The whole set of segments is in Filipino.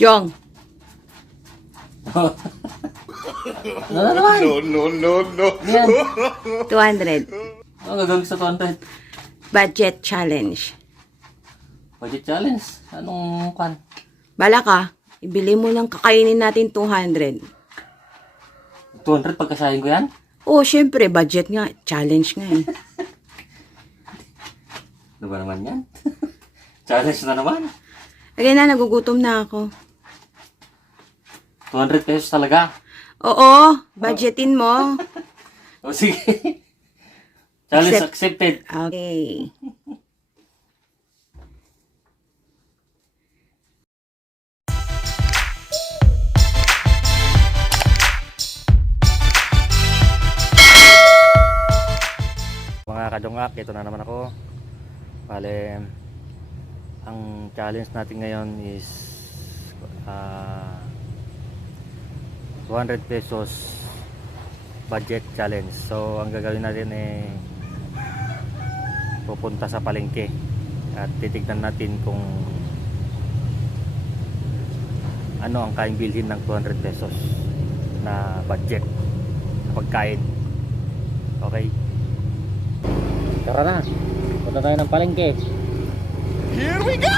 Jong, Ano na naman? No. Yan. 200. Ano gagawin sa 200? Budget challenge. Budget challenge? Anong kan? Bala ka, ibili mo ng kakainin natin 200. 200 pagkasahin ko yan? Oo, syempre, budget nga. Challenge nga eh. Ano ba naman yan? Challenge na naman. Again na, nagugutom na ako. 200 pesos talaga. Oo, budgetin mo. O sige. Challenge accepted. Okay. Mga kadungak, ito na naman ako. Bale, ang challenge natin ngayon is 200 pesos budget challenge. So ang gagawin natin ay pupunta sa palengke at titignan natin kung ano ang kayang bilhin ng 200 pesos na budget na pagkain. Okay, tara na, punta tayo ng palengke. Here we go!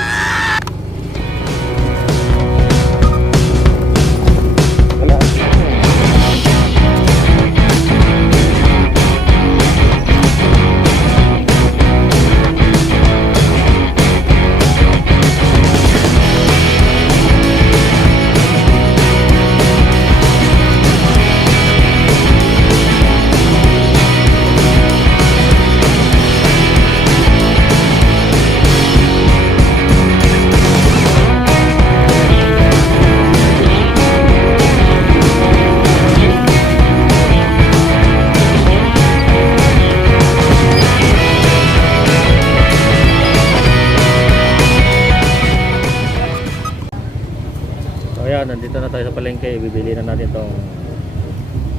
So ayan, nandito na tayo sa palengke. Bibili na natin tong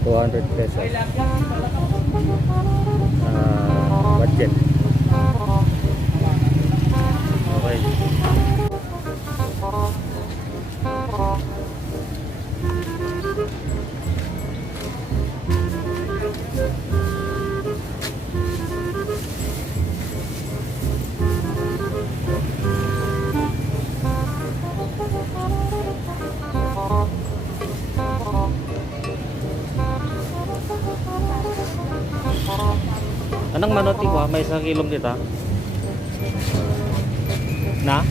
200 pesos budget. Okay. Anong manoti ko? May 1 kilong dito. Na?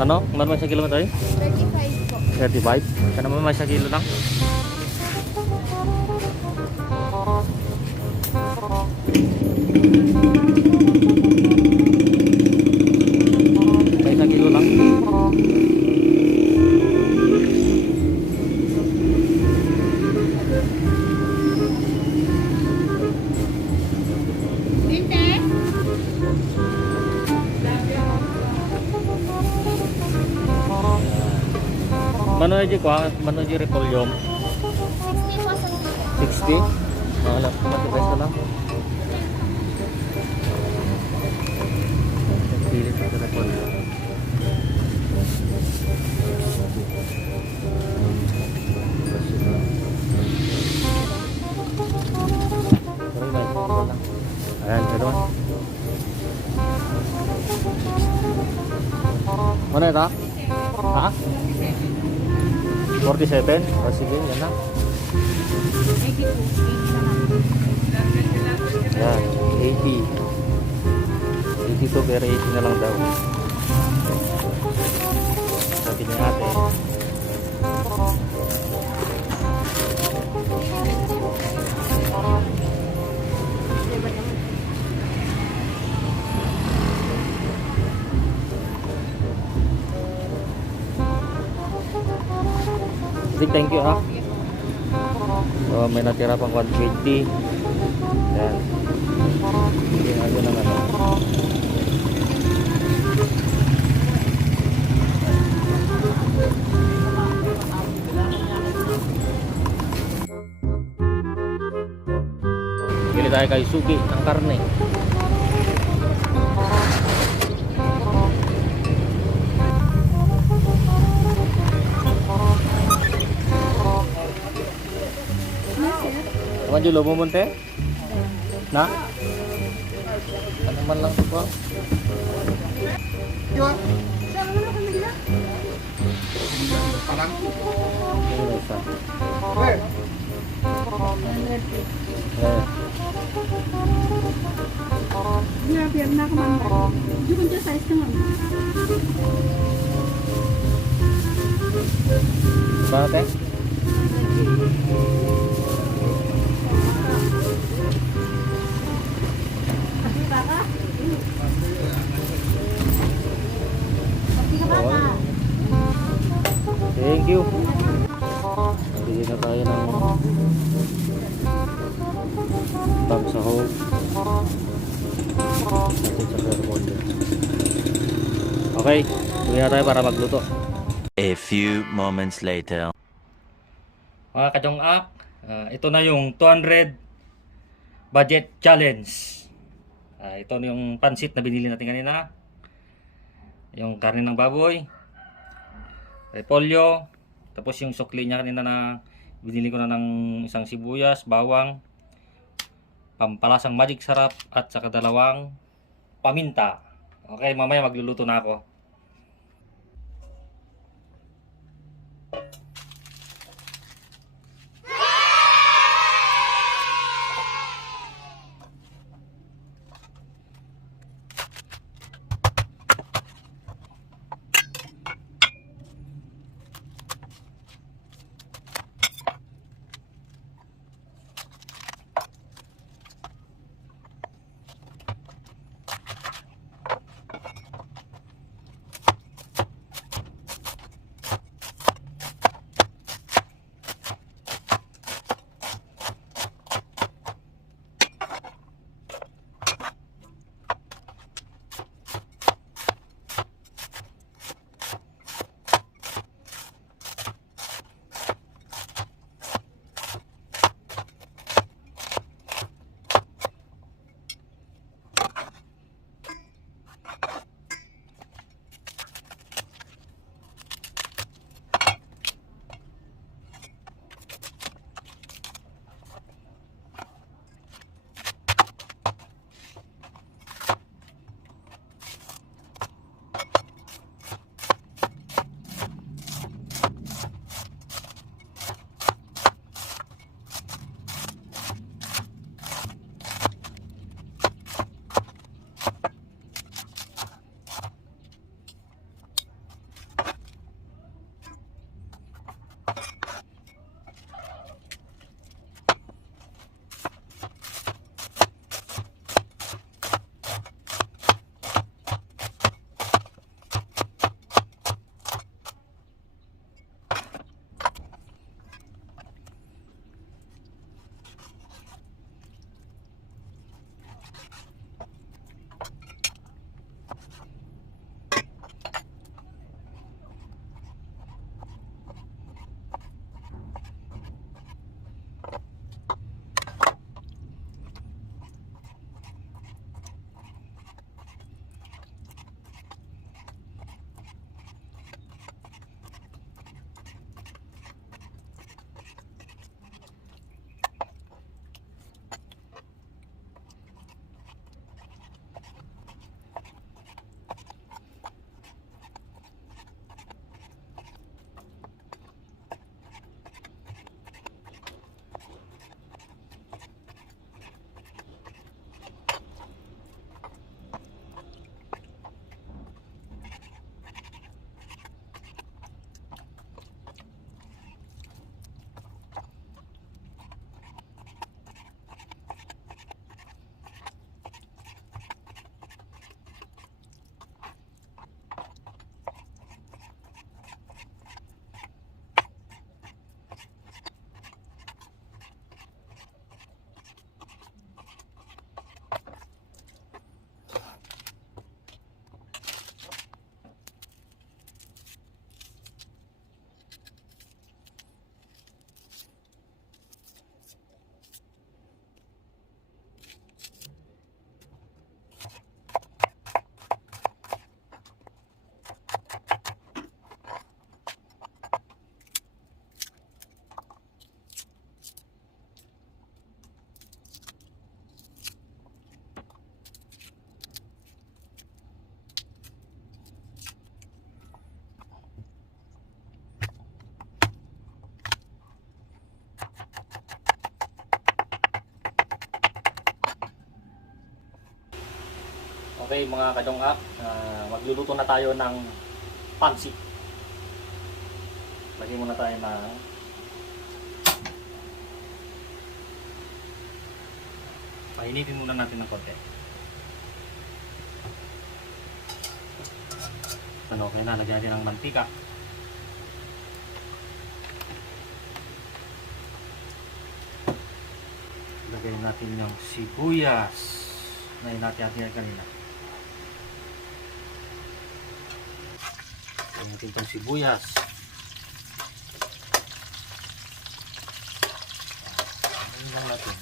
Ano? Ano may 1 kilo mo tayo? 35 po. 35? Kaya naman may 1 kilo lang. May 1 kilo lang. Hindi. Mano aja ko, mano aja repolyo. 60 po sa kilo. 60? Wala, mati peso lang. Pili sa repolyo. Ayan, ito. Mana ito? Ha? 47? O sige, yan na. 82. Yan, 80. 82 pero 80 na lang daw. Sabi niya ate. Sige, thank you ha. So, may natira pang 120. Yan. Sige, ano naman. Bili tayo kay Suki ng karne. Julo, mumunte? Na? Ano man lang ito po? Ano isa? Biar na ako man. Jukun siya size ka man. Paano te? Thank you. Bili na tayo ng tamsahog. Natin sa Fairmont. Okay, bili na tayo para magluto. A few moments later. Mga kajong-ak, ito na yung 200 budget challenge. Ito na yung pansit na binili natin kanina. Yung karne ng baboy, repolyo, tapos yung sukli niya kanina na binili ko na ng isang sibuyas, bawang, pampalasang magic sarap at saka dalawang paminta. Okay, mamaya magluluto na ako. Okay mga kadongap, magluluto na tayo ng pansit. Lagyan muna tayo ng painitin muna natin ng konti. Ano, kaya na lagyan natin ng mantika. Lagyan natin yung sibuyas na inati-hati kanina. Lagyan natin itong sibuyas. Lagyan lang natin.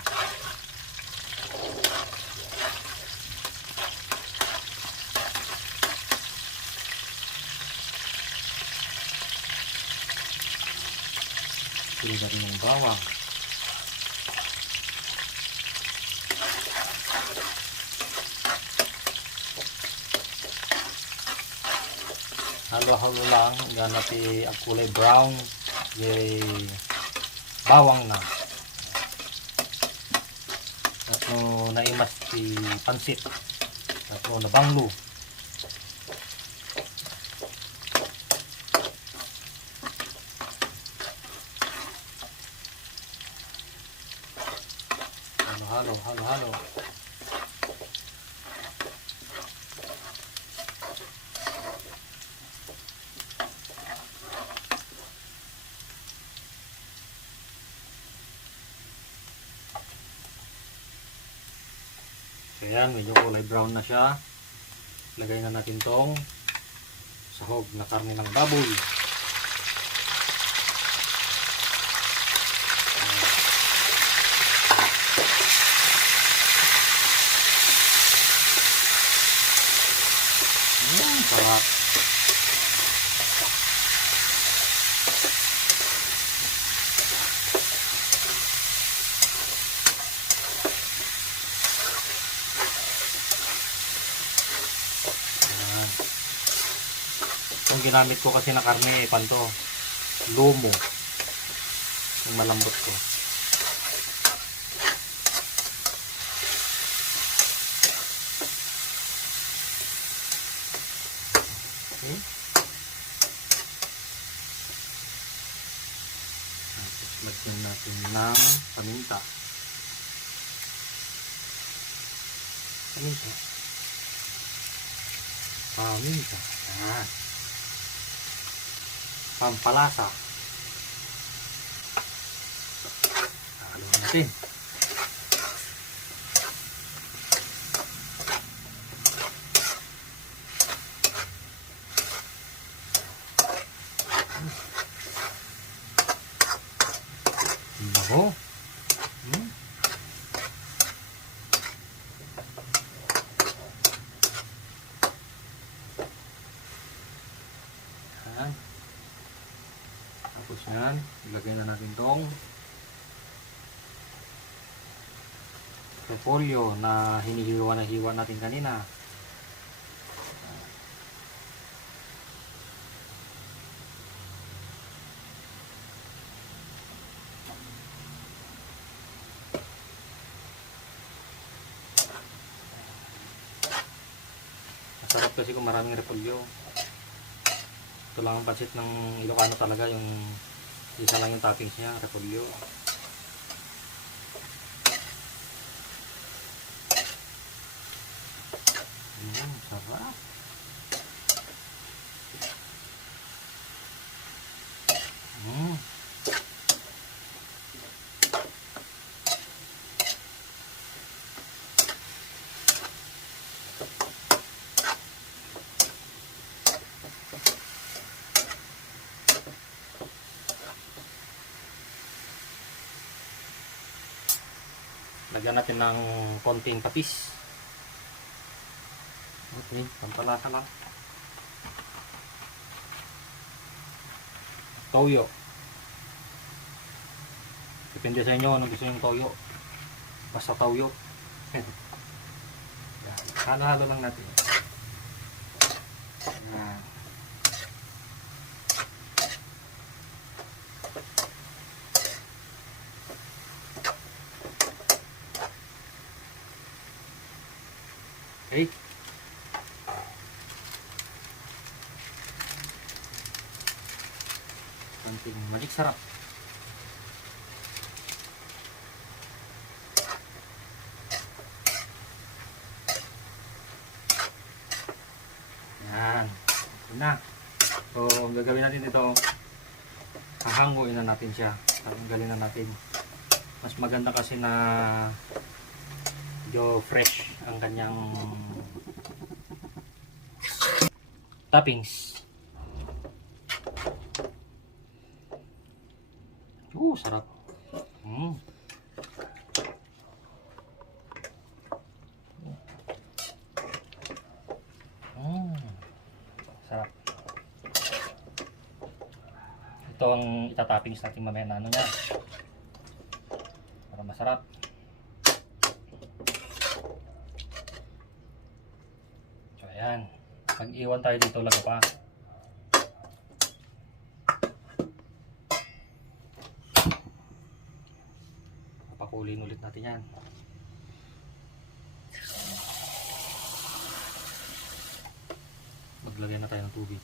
Lagyan natin yung bawang. Halo-halo lang hanggang natin ang kulay brown yung bawang na at no naimas si pansit at no nabanglo. Halo-halo. So yan, medyo kulay brown na siya. Lagay na natin tong sahog na karne ng baboy. Sarap. Yung ginamit ko kasi na karne, panto lomo yung malambot ko. Okay. Tapos lagyan natin ng paminta. Yan. Pampalasa. Halo natin. Nako. Tapos yan, ilagay na natin tong repolyo na hinihiwa na hiwa natin kanina. Masarap kasi kung maraming repolyo. Ito lang ang pansit ng Ilocano talaga, yung isa lang yung toppings niya, repolyo. Sarap. Lagyan natin ng konting patis. Okay, pampalasa lang. Toyo. Depende sa inyo anong gusto yung toyo. Basta toyo. Halo-halo lang natin. Yan. Okay. Konting magic sarap. Yan. Ito na. So, ang gagawin natin ito, hahanguin na natin siya. Tanggalin na natin. Mas maganda kasi na medyo fresh ang kanyang toppings. Sarap. Sarap. Ito ang itatoppings natin mamaya na ano niya. Para masarap. So ayan. Mag-iwan tayo dito lang pa. Pakulin ulit natin yan. Maglagay na tayo ng tubig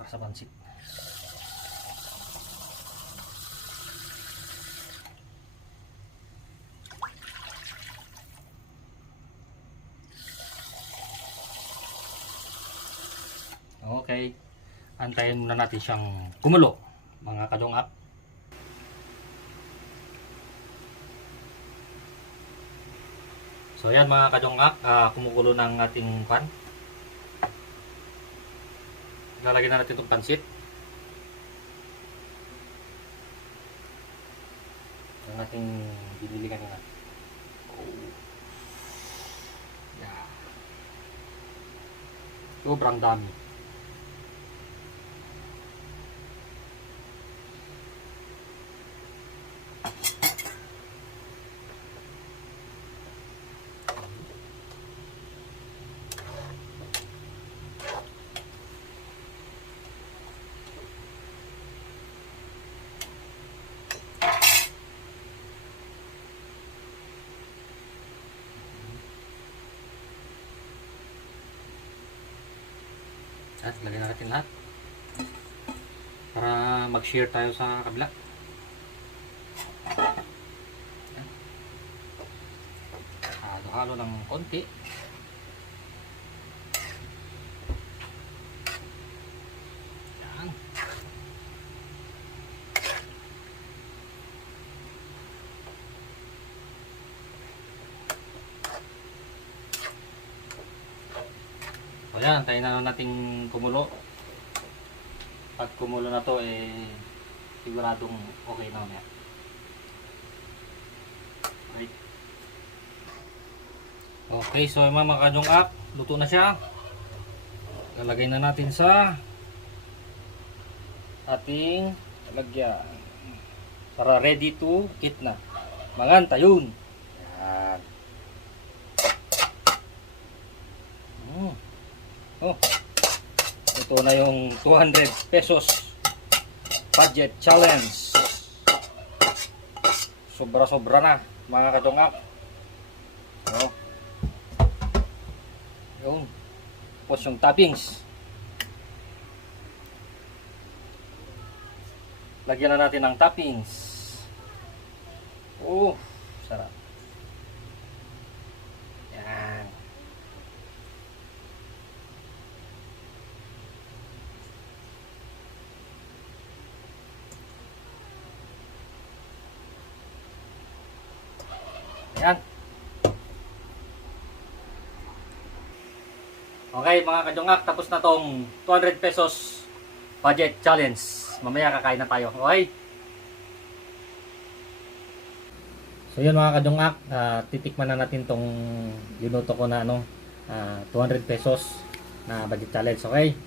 para sa pansit. Okay, antayin muna natin siyang kumulo, mga kadongak. So yan mga kadongak, kumukulo ng ating pan. Lalagyan na natin itong pansit. Ang ating binili kanina. Yeah. Sobrang dami. At lagyan natin lahat para mag-share tayo sa kabila. Halo-halo ng konti. Yan. O yan, tayo na natin kumulo. Pag kumulo na to, siguradong okay na mamaya. Right. Okay, so mga kadongak, luto na siya. Lalagay na natin sa ating lalagyan para ready to eat na. Manganta yun. Yan. Oh, ito na yung 200 pesos budget challenge. Sobra-sobra na mga kadongak. Oh. Yung tapos yung toppings. Lagyan na natin ng toppings. Oh, sarap. Yan. Yan. Okay mga kadongak, tapos na tong 200 pesos budget challenge. Mamaya kakain na tayo. Okay? So yun mga kadongak, titikman na natin tong linuto ko na 200 pesos na budget challenge. Okay?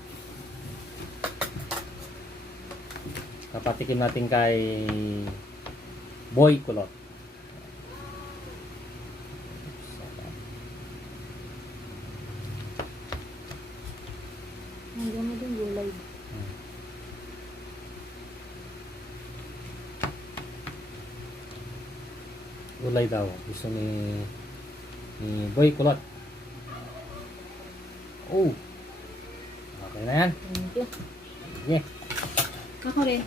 Kapatikim natin kay Boy Kulot. Hanggang mo din gulay. Gulay daw. Gusto ni Boy Kulot. Oh. Okay na yan. Thank you. Sige. Ako rin.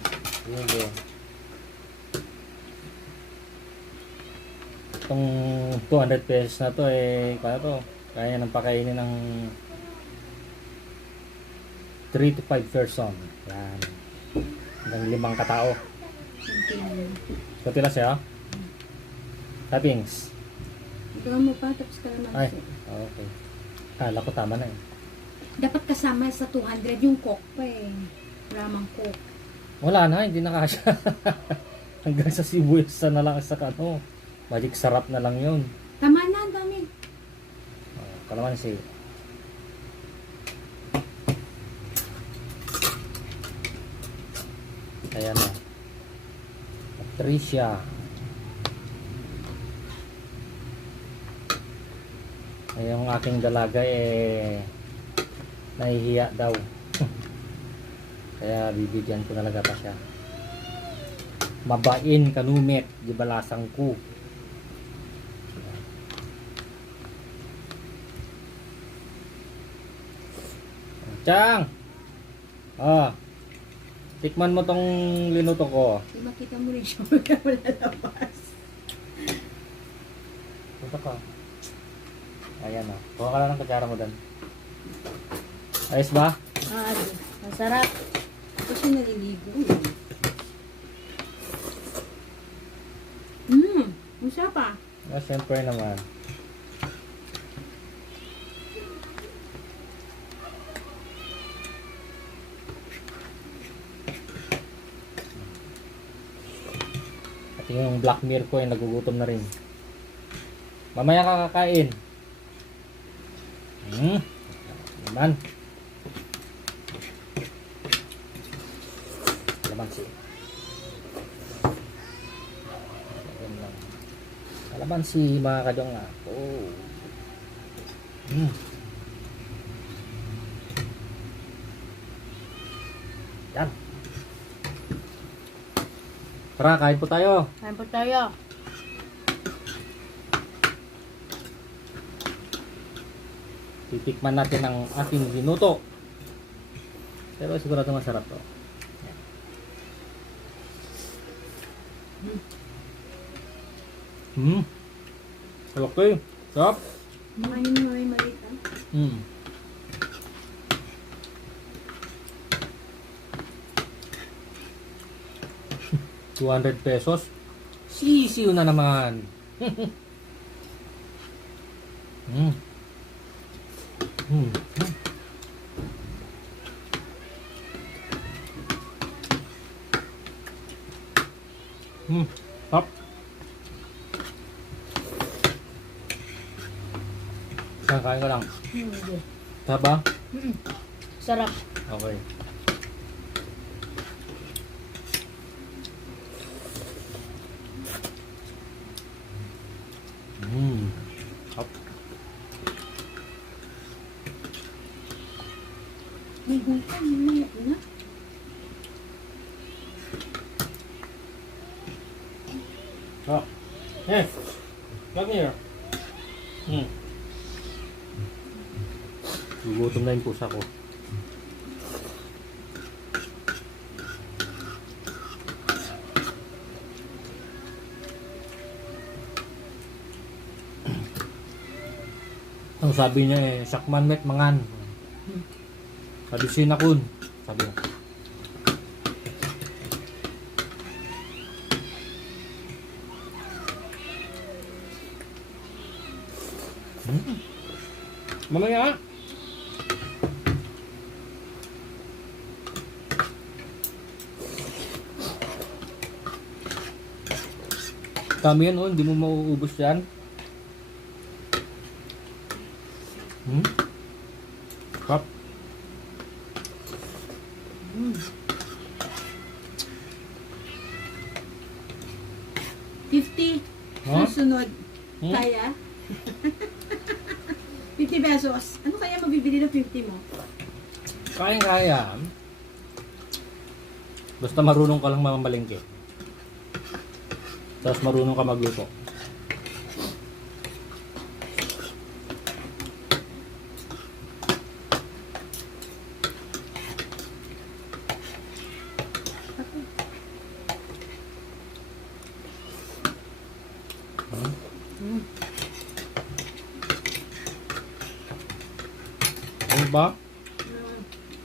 Sige. Itong 200 pesos na to kaya to, kaya nang pakainin ng 3 to 5 person. Yan. Hanggang 5 katao. Kunti lang siya. Toppings. Ikaw mo pa, tapos Ay, kalamansi. okay. Kala ko tama na Dapat kasama sa 200 yung coke pa eh. Ramang coke. Wala na, hindi na kasya. Hanggang sa sibuyas na lang sa kano. Magic sarap na lang yun. Tama na, ang dami. Kalamansi. Ayan na. Patricia. Ay, yung aking dalaga nahihiya daw. Kaya bibigyan ko talaga pa siya. Mabain kanumit, di balasang ko. Chang! Tikman mo tong linuto ko. Di makita mo rin siya pagka wala labas. Punta ka. Ayan o. Kuha ka lang ng kutsara mo doon. Ayos ba? Masarap. Ito siya naliligo. Masarap pa. Siyempre naman. At yung black mirror ko ay nagugutom na rin. Mamaya ka kakain. Naman. Kalamansi. Kalamansi mga kadyong nga. Yan. Tara, kain po tayo. Kain po tayo. Titikman natin ang ating linuto. Pero sigurado masarap to. Okay. Sarap. Kumain mo may maliit ah. 200 pesos. Sisiw na naman. Hop. Kakain ko lang. Sarap ba? Sarap. Okay. Hop. May gulpa, may na. Oh. Hey. Come here. Gugutom na yung pusa ko. Ang sabi niya sakman met mangan. Sabi sinakun. Sabi niya. Mamaya. Kami yan, hindi mo mauubos yan. Kap. 50. Huh? Susunod. Kaya? 50 pesos. Ano kaya mabibili ng 50 mo? Kaya. Basta marunong ka lang mamamalengke. Tapos marunong ka magluto. ba?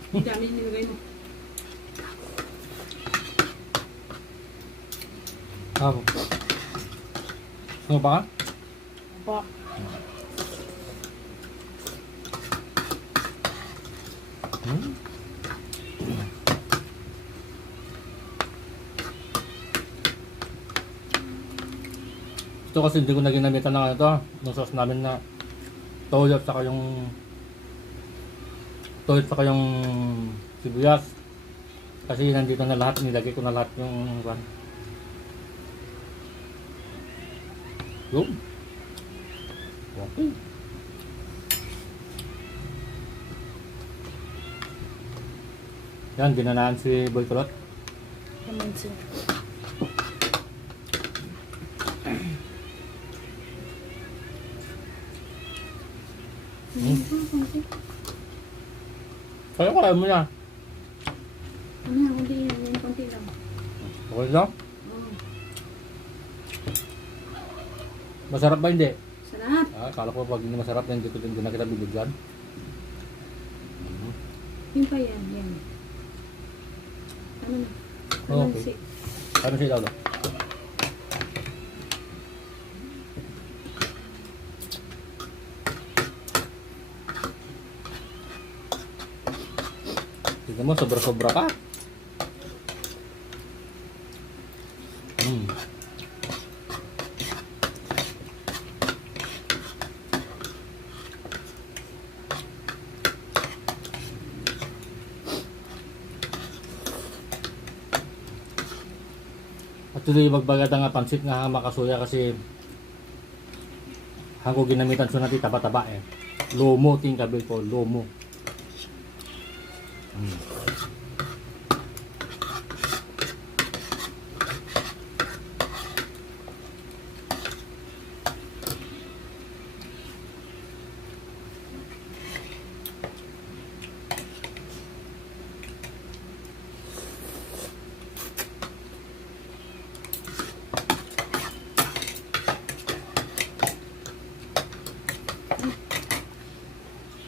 Ang dami nilagay mo. Ah. Ano ba? Po. Hmm? Ito kasi hindi ko na ginamitan ng ano to, yung sauce namin na toyo at saka yung sibuyas. Kasi nandito na lahat, nilagay ko na lahat yung one. Yun. Okay. Yan, ginanaan si Boy Kulot. Naman sir. Kaya kaya mo na. Ano yan, kundi yan, konti lang. Okay lang? Oh, Masarap ba hindi? sarap. Kala ko pag hindi masarap na hindi na kita bibigyan. Yun pa yan, yan. Ano na? Okay. Ano siya daw? Tignan mo, sobra-sobra pa. At tuloy magbagada nga pansit nga makasuya kasi hanggo ginamitan so natin taba-taba eh. Lomo ting kabil ko, lomo.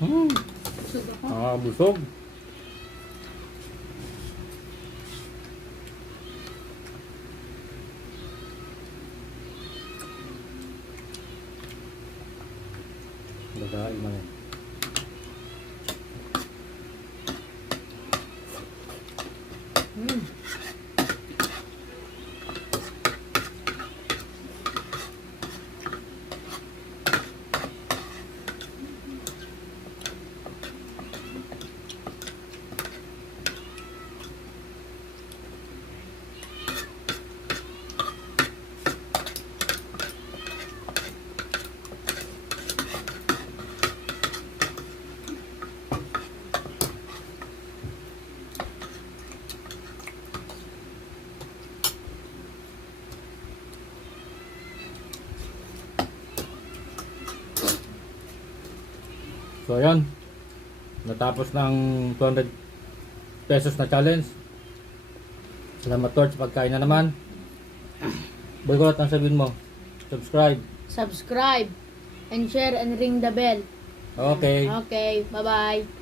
Busog ako. Busog. Lagain mo yan. So ayan, natapos ng 200 pesos na challenge. Salamat Torch, pagkain na naman. Boy Kulot, ang sabihin mo? Subscribe. Subscribe and share and ring the bell. Okay. Okay, bye-bye.